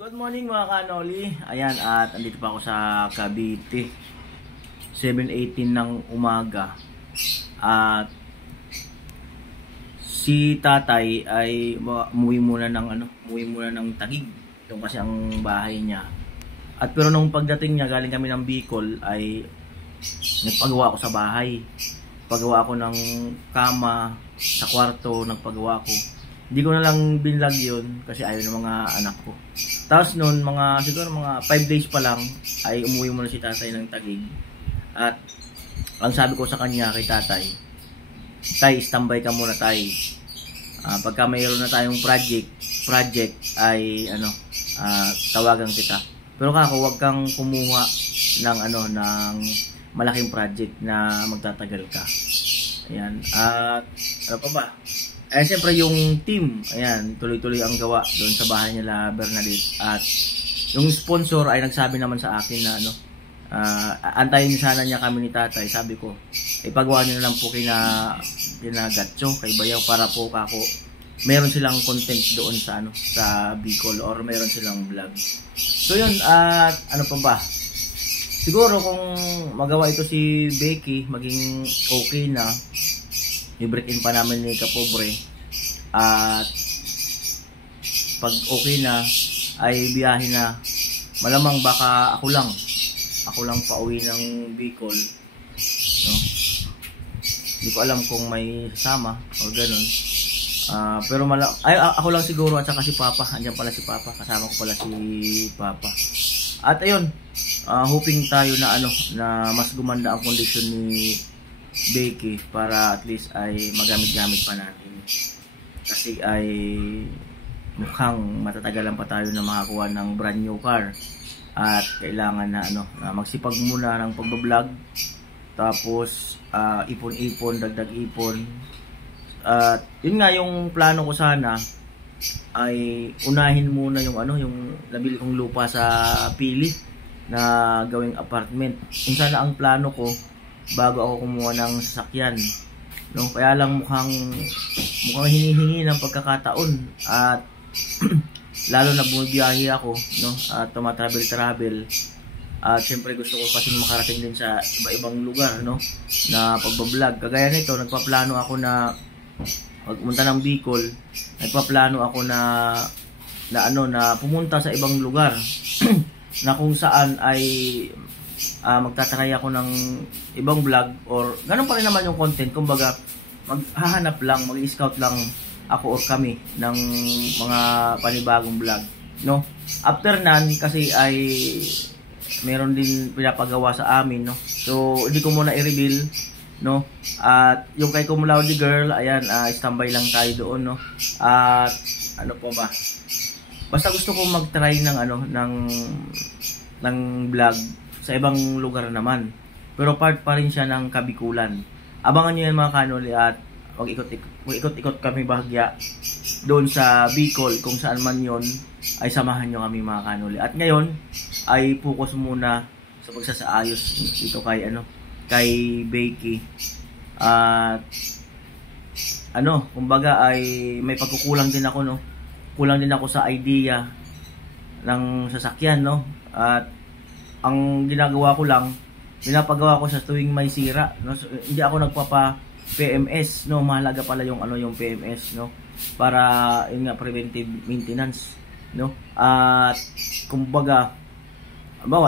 Good morning mga kanoli. Ayan, at andito pa ako sa Cavite. 7:18 ng umaga. At si tatay ay umuwi muna ng Taguig. Yung kasi ang bahay niya. At pero nung pagdating niya, galing kami ng Bicol, ay nagpagawa ako sa bahay. Pagawa ako ng kama sa kwarto, nagpagawa ako. Hindi ko na lang binlog yun kasi ayaw ng mga anak ko. Tapos noon, siguro mga 5 days pa lang, ay umuwi muna si tatay ng Taguig. At ang sabi ko sa kanya kay tatay, tay, standby ka muna tay. Pagka mayroon na tayong project ay tawagan kita. Pero kako, wag kang kumuha ng malaking project na magtatagal ka. Ayan. At ano pa ba? Siyempre yung team, ayan, tuloy-tuloy ang gawa doon sa bahay nila Bernadette. At yung sponsor ay nagsabi naman sa akin na antayin sana niya kami ni tatay. Sabi ko, ipagawa niyo na lang po kina Gatcho, kay Bayaw, para po kako meron silang content doon sa Bicol, or meron silang vlog. So yun, at ano pa ba? Siguro kung magawa ito si Becky, maging okay na, i-break in pa namin ni Kapobre, at pag okay na ay biyahe na, malamang baka ako lang pauwi ng Bicol, no? Hindi ko alam kung may sama o ganun, pero ako lang siguro, at saka si Papa. Andiyan pala si Papa, kasama ko pala si Papa. At ayun, hoping tayo na mas gumanda ang kondisyon ni Becky, para at least ay magamit-gamit pa natin. Kasi ay mukhang matatagalan pa tayo na makakuha ng brand new car. At kailangan na magsipag muna ng pagbablog. Tapos ipon-ipon, dagdag ipon. At yun nga yung plano ko sana, ay unahin muna yung nabili kong lupa sa Pili na gawing apartment. Kung sana ang plano ko bago ako kumuha ng sasakyan, no? Kaya lang mukhang hinihingi ng pagkakataon, at lalo na bumibiyahe ako, no? At tumatravel, at siyempre gusto ko kasi makarating din sa iba-ibang lugar, no? Na pagbablog. Kagaya nito, nagpaplano ako na magpunta ng Bicol. Nagpaplano ako na pumunta sa ibang lugar na kung saan ay magtatry ako ng ibang vlog, or ganun pa rin naman yung content. Kumbaga, maghahanap lang, mag-scout lang ako or kami ng mga panibagong vlog, no? After nan, kasi ay meron din pinapagawa sa amin, no? So hindi ko muna i-reveal, no? At yung kay Cum Laude Girl, ayan, standby lang tayo doon, no? At ano po ba, basta gusto ko mag-try ng vlog sa ibang lugar naman, pero part pa rin siya ng Kabikulan. Abangan nyo yan mga kanoli, at mag-ikot-ikot kami bahagya doon sa Bicol, kung saan man yon, ay samahan nyo kami mga kanoli. At ngayon ay focus muna sa pagsasaayos dito kay Becky. At kumbaga ay may pagkukulang din ako, no? Kulang din ako sa idea ng sasakyan, no? At ang ginagawa ko lang, pinapagawa ko sa tuwing may sira, no? So, hindi ako nagpapa PMS, no? Mahalaga pala yung PMS, no? Para yun nga, preventive maintenance, no? At kumbaga,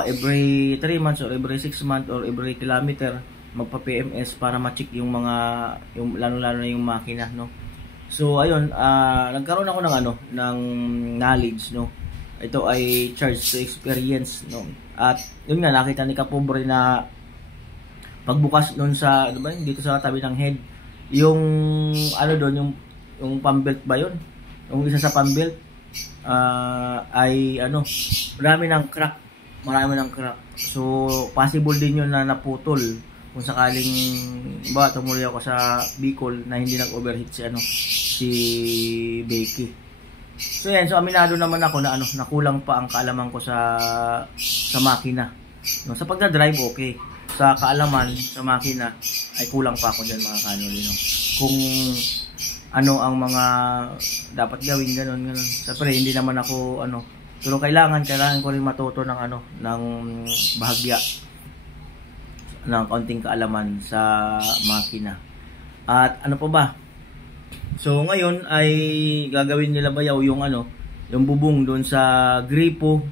every 3 months or every 6 months or every kilometer, magpa-PMS para ma-check yung lalo-lalo na yung makina, no? So ayun, nagkaroon ako ng knowledge, no? Ito ay charge to experience, no? At yun nga, nakita ni Kapobre na pagbukas noon sa dito sa tabi ng head, yung doon, yung pambelt ba yun? Yung isa sa pambelt ay marami ng crack. So possible din yun na naputol kung sakaling tumuloy ako sa Bicol na hindi nag-overheat si Becky. So yan, so aminado naman ako na nakulang pa ang kaalaman ko sa makina, no? Sa pagdadrive okay, sa kaalaman sa makina ay kulang pa ako diyan mga kanoli, no? Kung ano ang mga dapat gawin, ganun. Siyempre hindi naman ako Pero kailangan ko rin matuto ng ng bahagya ng konting kaalaman sa makina. At ano pa ba? So ngayon ay gagawin nila Bayaw yung yung bubong doon sa gripo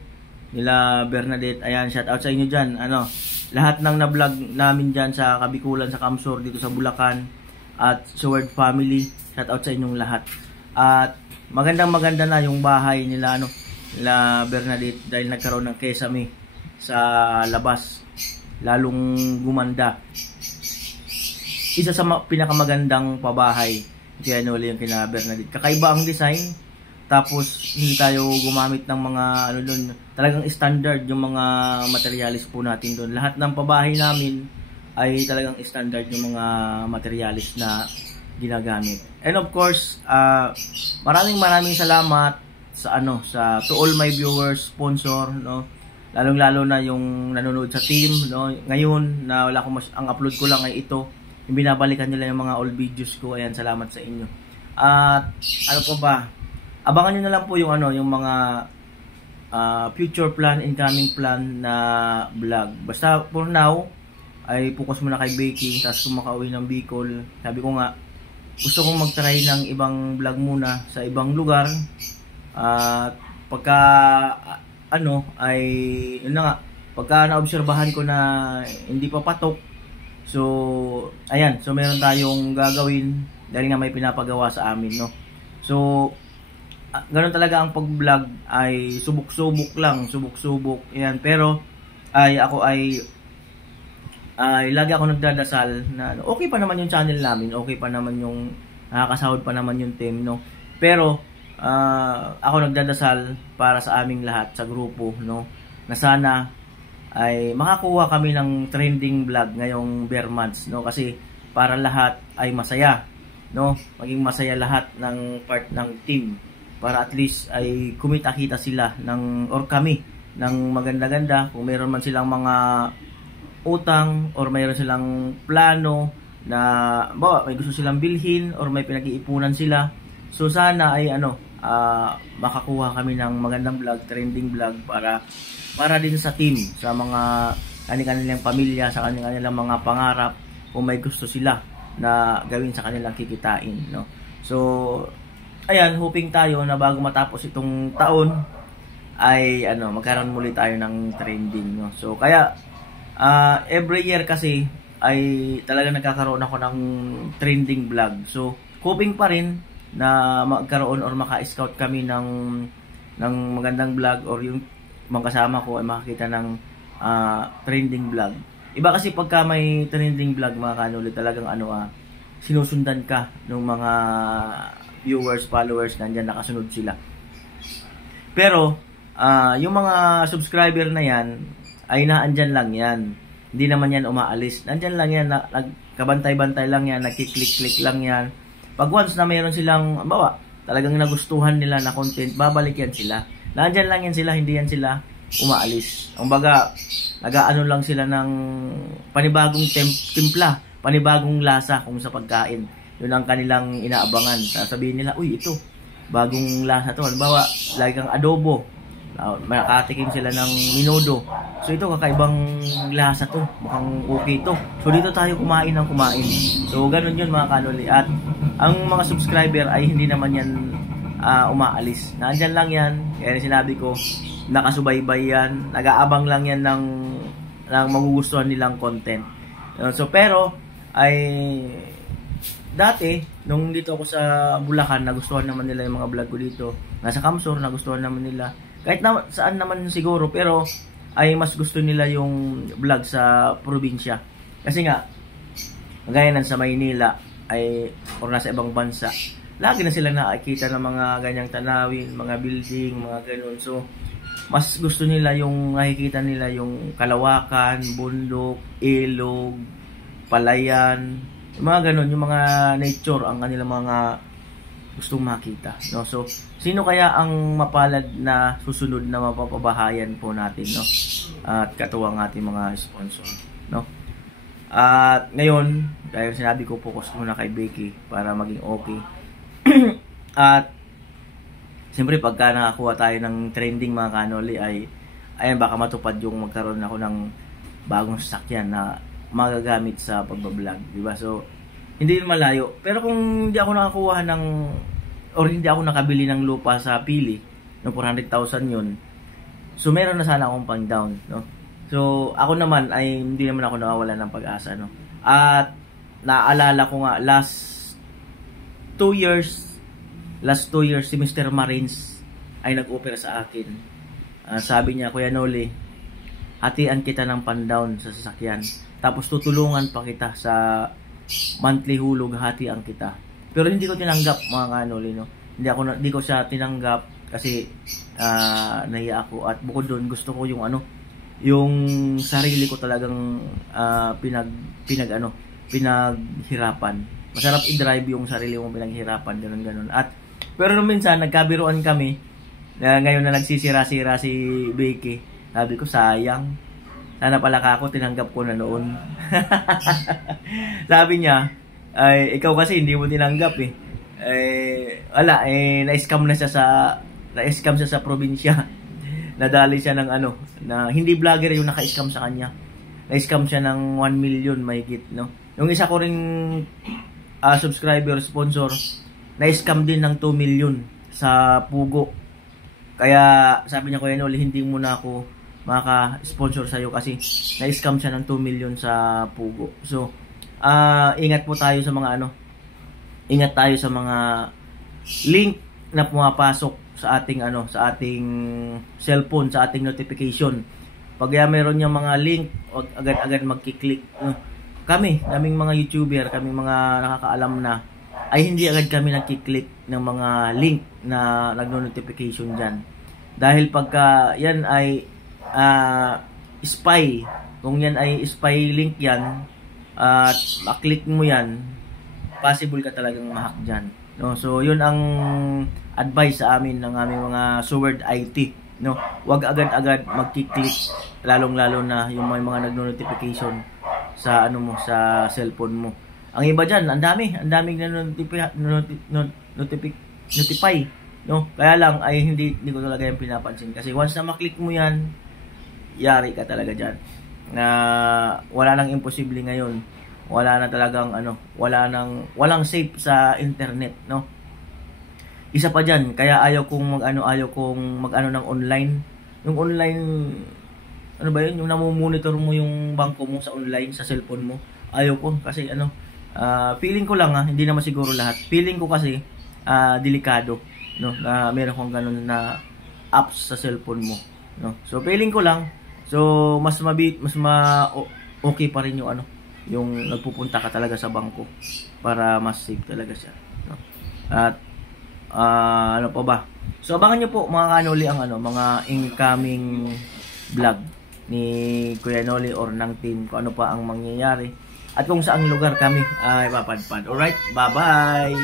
nila Bernadette. Ayan, shout out sa inyo diyan. Lahat ng na-vlog namin diyan sa Kabikulan, sa Kamsur, dito sa Bulacan at sa Word Family. Shout out sa inyong lahat. At maganda na yung bahay nila nila Bernadette dahil nagkaroon ng kesame sa labas. Lalong gumanda. Isa sa pinakamagandang pabahay kaya yung kina Bernadette. Kakaiba ang design, tapos hindi tayo gumamit ng mga doon, talagang standard yung mga materialis po natin doon. Lahat ng pabahay namin ay talagang standard yung mga materialis na ginagamit. And of course, maraming salamat sa sa to all my viewers, sponsor, lalong-lalo na yung nanonood sa team, ngayon na wala akong ang upload ko lang ay ito, yung binabalikan nila yung mga old videos ko. Ayan, salamat sa inyo. At ano pa ba, abangan nyo na lang po yung yung mga future plan, incoming plan na vlog. Basta for now ay focus muna kay baking, tapos kung makauwi ng Bicol, sabi ko nga gusto kong mag-try ng ibang vlog muna sa ibang lugar. At pagka ay yun na nga, pagka naobserbahan ko na hindi pa patok, so ayan, so meron tayong gagawin dahil nga may pinapagawa sa amin, so ganoon talaga ang pag-vlog, ay subok-subok lang, subok-subok yan. Pero ako ay lagi ako nagdadasal na okay pa naman yung channel namin, okay pa naman yung nakakasahod pa naman yung team, pero ako nagdadasal para sa aming lahat sa grupo, na sana ay makakuha kami ng trending vlog ngayong bare months, kasi para lahat ay masaya, maging masaya lahat ng part ng team, para at least ay kumita-kita sila or kami ng maganda-ganda. Kung mayroon man silang mga utang or mayroon silang plano na may gusto silang bilhin or may pinag-iipunan sila, so sana ay makakuha kami ng magandang vlog, trending vlog para din sa team, sa mga kanilang pamilya, sa kanilang mga pangarap, kung may gusto sila na gawin sa kanilang kikitain, So ayan, hoping tayo na bago matapos itong taon ay magkaroon muli tayo ng trending, So kaya every year kasi ay talaga nagkakaroon ako ng trending vlog. So hoping pa rin na magkaroon or maka-scout kami ng magandang vlog, or yung mga kasama ko ay makakita ng trending vlog. Iba kasi pagka may trending vlog, mga kanuli, talagang sinusundan ka ng mga viewers, followers, nandyan nakasunod sila. Pero yung mga subscriber na yan ay naandyan lang yan, hindi naman yan umaalis, nandyan lang yan, nagkabantay-bantay lang yan, nagkiklik-klik lang yan. Pag once na mayroon silang talagang nagustuhan nila na content, babalik yan sila. Nandyan lang yan sila, hindi yan sila umaalis. Ang baga, lang sila ng panibagong timpla, panibagong lasa kung sa pagkain. Yun ang kanilang inaabangan. Sasabihin nila, uy, ito, bagong lasa to. Halimbawa, lagi kang adobo, makatikim sila ng minudo. So ito, kakaibang lasa to, mukhang okay to. So dito tayo kumain ng kumain. So ganun yun, mga kanuli. At ang mga subscriber ay hindi naman yan umaalis. Nandyan lang yan. Kaya sinabi ko, nakasubaybay yan. Nag-aabang lang yan ng magugustuhan nilang content. So pero ay dati, nung dito ako sa Bulacan, nagustuhan naman nila yung mga vlog ko dito. Nasa Kamsur, nagustuhan naman nila. Kahit saan naman siguro, pero ay mas gusto nila yung vlog sa probinsya. Kasi nga, gaya nan sa Maynila, or nasa ibang bansa, lagi na sila nakikita ng mga ganyang tanawin, mga building, mga ganun. So, mas gusto nila yung nakikita nila yung kalawakan, bundok, ilog, palayan, yung mga ganun, yung mga nature ang kanilang mga gustong makita, So, sino kaya ang mapalad na susunod na mapapabahayan po natin, At katuwang ating mga sponsor, At ngayon, dahil sinabi ko, focus muna kay Becky para maging okay. At Siyempre pagka nakakuha tayo ng trending mga kanoli ay ayan baka matupad yung magkaroon ako ng bagong sasakyan na magagamit sa pagbablog, di ba? So hindi malayo. Pero kung hindi ako nakakuha ng or hindi ako nakabili ng lupa sa Pili, no 400,000 yun. So meron na sana akong pang down, no. So ako naman ay hindi naman ako nawawala ng pag-asa, no. At naaalala ko nga last 2 years si Mr. Marines ay nag-offer sa akin. Sabi niya, Kuya Noli, hatian kita ng pan-down sa sasakyan. Tapos tutulungan pa kita sa monthly hulog, hatian kita. Pero hindi ko tinanggap mga kanoli, no. Hindi ko siya tinanggap kasi nahiya ako, at bukod doon gusto ko yung yung sarili ko talagang pinaghirapan. Masarap i-drive yung sarili mong pinaghirapan, ganun. At pero nung minsan nagkabiruan kami, ngayon na nagsisira-sira si Becky. Sabi ko, sayang. Sana pala ako tinanggap ko na noon. Sabi niya, ay ikaw kasi hindi mo tinanggap eh. Wala, na-scam siya sa probinsya. Nadali siya ng na hindi vlogger yung naka-scam sa kanya. Na-scam siya ng 1 million mahigit, no. Yung isa ko ring subscriber, sponsor, na-scam din ng 2 million sa Pugo. Kaya sabi niya, Kuya Noli, hindi mo na ako maka-sponsor sa'yo kasi na-scam siya ng 2 million sa Pugo. So, ingat po tayo sa mga ingat tayo sa mga link na pumapasok sa ating sa ating cellphone, sa ating notification. Pag meron yung mga link, wag agad-agad magki-click. Kaming mga YouTuber, kaming mga nakakaalam na, ay hindi agad kami nagki-click ng mga link na nagno-notification diyan. Dahil pagka yan ay spy, kung yan ay spy link yan, at maklik mo yan, possible ka talagang ma-hack dyan, no? So yun ang advice sa amin ng aming mga Sword IT, no? Wag agad-agad magki-click, lalong-lalo na yung mga nagno-notification sa sa cellphone mo. Ang iba diyan, ang daming notify, no? Kaya lang ay hindi ko talaga yung pinapansin kasi once na maklik mo yan, yari ka talaga diyan. Na wala nang imposible ngayon. Wala na talagang walang safe sa internet, no? Isa pa diyan, kaya ayaw kong mag ng online. Yung online, ba yun? Yung namomonitor mo yung bangko mo sa online, sa cellphone mo. Ayaw ko kasi feeling ko lang hindi naman siguro lahat. Feeling ko kasi delikado, no? Na meron kang ganun na apps sa cellphone mo, no? So feeling ko lang. So mas okay pa rin yung yung nagpupunta ka talaga sa bangko para mas safe talaga siya, no? At ano pa ba? So abangan niyo po mga kanoli ang mga incoming vlog ni Kuya Noli or ng team kung ano pa ang mangyayari at kung saang lugar kami ay papadpad. Alright, bye-bye!